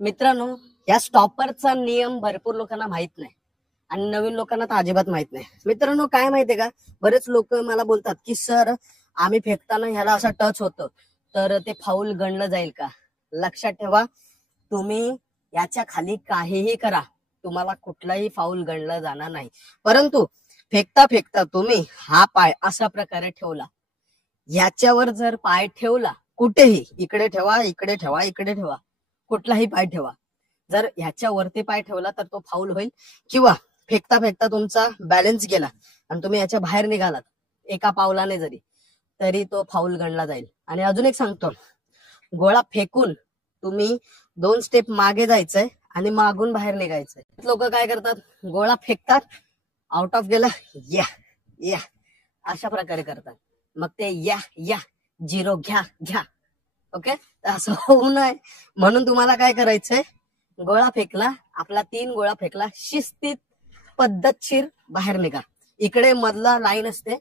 मित्रांनो, या स्टॉपरचा नियम भरपूर लोकांना माहित नाही आणि नवीन लोकांना तर अजिबात माहित नाही. मित्रांनो, काय माहितीये का, बरेच लोक मला बोलतात की सर, आम्ही फेकताना ह्याला असं टच होतं तर ते फाऊल गणलं जाईल का? लक्षात ठेवा, तुम्ही याच्या खाली काहीही करा, तुम्हाला कुठलाही फाऊल गणला जाणार नाही. परंतु फेकता फेकता तुम्ही हा पाय अशा प्रकारे ठेवला, ह्याच्यावर जर पाय ठेवला, कुठेही, इकडे ठेवा, इकडे ठेवा, इकडे ठेवा, कुठलाही पाय ठेवा, जर ह्याच्यावरती पाय ठेवला तर तो फाऊल होईल. किंवा फेकता फेकता तुमचा बॅलन्स गेला आणि तुम्ही याच्या बाहेर निघालात एका पावलाने जरी, तरी तो फाऊल गणला जाईल. आणि अजून एक सांगतो, गोळा फेकून तुम्ही 2 स्टेप मागे जायचंय आणि मागून बाहेर निघायचंय. लोक काय करतात, गोळा फेकतात, आउट ऑफ गेला, या या अशा प्रकारे करतात. मग ते या या 0 घ्या घ्या. ओके, तर असं होऊ नये म्हणून तुम्हाला काय करायचंय, गोळा फेकला, आपला 3 गोळा फेकला, शिस्तीत पद्धतशीर बाहेर निघा. इकडे मधला लाईन असते,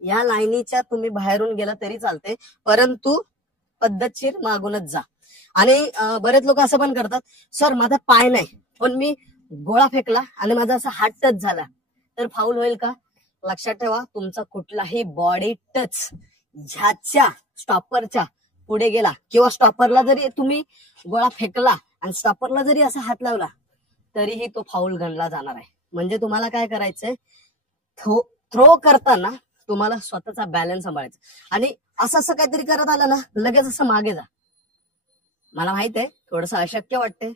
या लाईनीच्या तुम्ही बाहेरून गेला तरी चालते, परंतु पद्धतशीर मागूनच जा. आणि बरेच लोक असं पण करतात, सर माझा पाय नाही पण मी गोळा फेकला आणि माझा असा हात टच झाला तर फाऊल होईल का? लक्षात ठेवा, तुमचा कुठलाही बॉडी टच ह्याच्या स्टॉपरच्या पुढे गेला किंवा स्टॉपरला जरी तुम्ही गोळा फेकला आणि स्टॉपरला जरी असा हात लावला तरीही तो फाऊल गणला जाणार आहे. म्हणजे तुम्हाला काय करायचंय, थ्रो करताना तुम्हाला स्वतःचा बॅलन्स सांभाळायचा आणि असं असं काहीतरी करत आलं ना, लगेच असं मागे जा. मला माहित आहे थोडस अशक्य वाटते,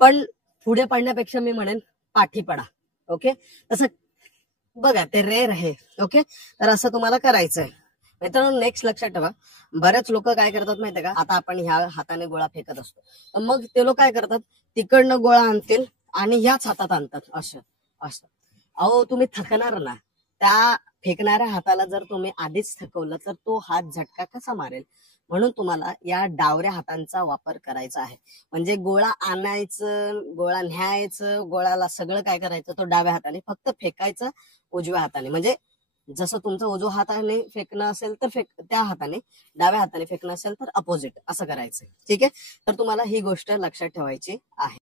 पण पुढे पडण्यापेक्षा मी म्हणेन पाठी पडा. ओके, तसं बघा, ते रेअर आहे. ओके, तर असं तुम्हाला करायचंय. मित्रांनो, नेक्स्ट लक्षात ठेवा, बरेच लोक काय करतात माहितीये का, आता आपण ह्या हाताने गोळा फेकत असतो, तर मग ते लोक काय करतात, तिकडनं गोळा आणतील आणि ह्याच हातात आणतात. असं असं अहो, तुम्ही थकणार ना. त्या फेकणाऱ्या हाताला जर तुम्ही आधीच थकवलं तर तो हात झटका कसा मारेल? म्हणून तुम्हाला या डावऱ्या हातांचा वापर करायचा आहे. म्हणजे गोळा आणायचं, गोळा न्यायचं, गोळाला सगळं काय करायचं, तो डाव्या हाताने, फक्त फेकायचं उजव्या हाताने. म्हणजे जसं तुमचं उजव्या हाताने फेकणं असेल तर त्या हाताने, डाव्या हाताने फेकणं असेल तर अपोजिट असं करायचं. ठीक आहे, तर तुम्हाला ही गोष्ट लक्षात ठेवायची आहे.